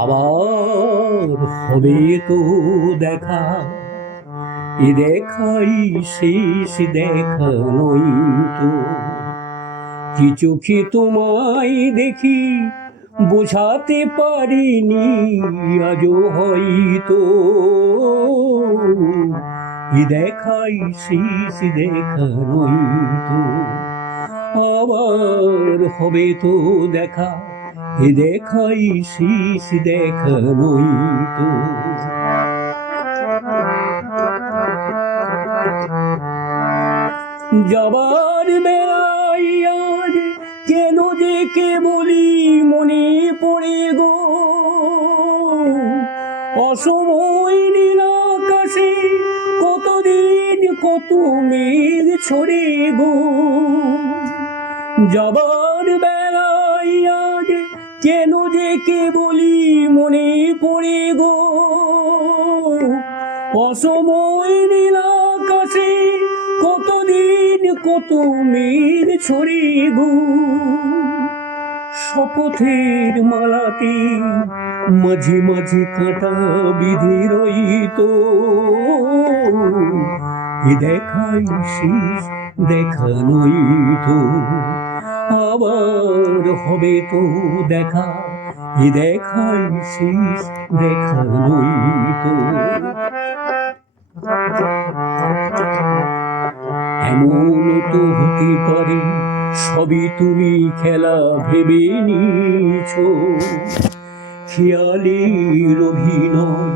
আবার হবে তো দেখা, এ দেখাই শেষ দেখা নই তো। কি চোখে তোমায় দেখি বোঝাতে পারিনি আজও হয়তো, এ দেখাই শেষ দেখা নই তো। আবার হবে তো দেখা, এ দেখাই শেষ দেখা নই তো। যাবার বেলায় আজ কেন যে কে বলি মনে পড়ে গো, অসময় নীল আকাশে কতদিন কত মেঘ ছড়ে গো। যাবার বেলায় আজ কেন যে কে বলি মনে পড়ে গো, অসময় নীল আকাশে কতদিন কত মেঘ ছড়ে গো। শপথের মালাতে মাঝে মাঝে কাঁটা বিধে রইতো, এ দেখাই শেষ দেখা নই তো। আবার হবে তো দেখা, এ দেখাই শেষ দেখা নই তো। এমন তো হতে পারে সবই তুমি খেলা ভেবে নিয়েছো, খেয়ালের অভিনয়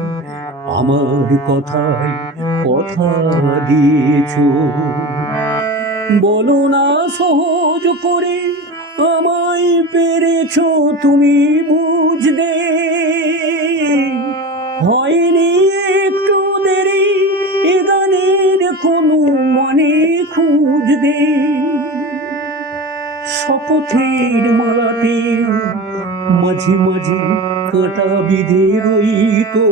আমার কথায় কথা দিয়েছো। বলো না সহজ করে আমায় পেরেছো তুমি বুঝতে, হয়নি একটু দেরি এ গানের কোনো মনে খুঁজতে। শপথের মালাতে মাঝে মাঝে কাঁটা বিধে রইতো,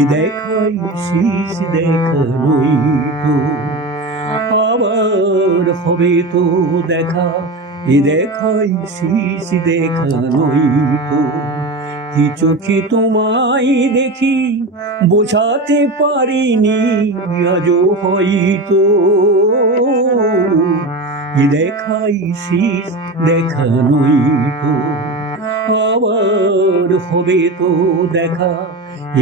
এ দেখাই শেষ দেখা নই তো। আবার হবে তো দেখা, এ দেখাই শেষ দেখা নই তো। কি চোখে তোমায় দেখি বোঝাতে পারিনি আজও হয়তো, এ দেখাই শেষ দেখা নই তো। আবার হবে তো দেখা,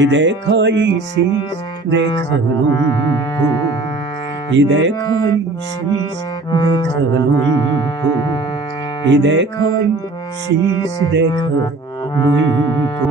এ দেখাই শেষ দেখা নই তো। এ দেখাই শেষ দেখা নই তো। এ দেখাই শেষ দেখা নই তো।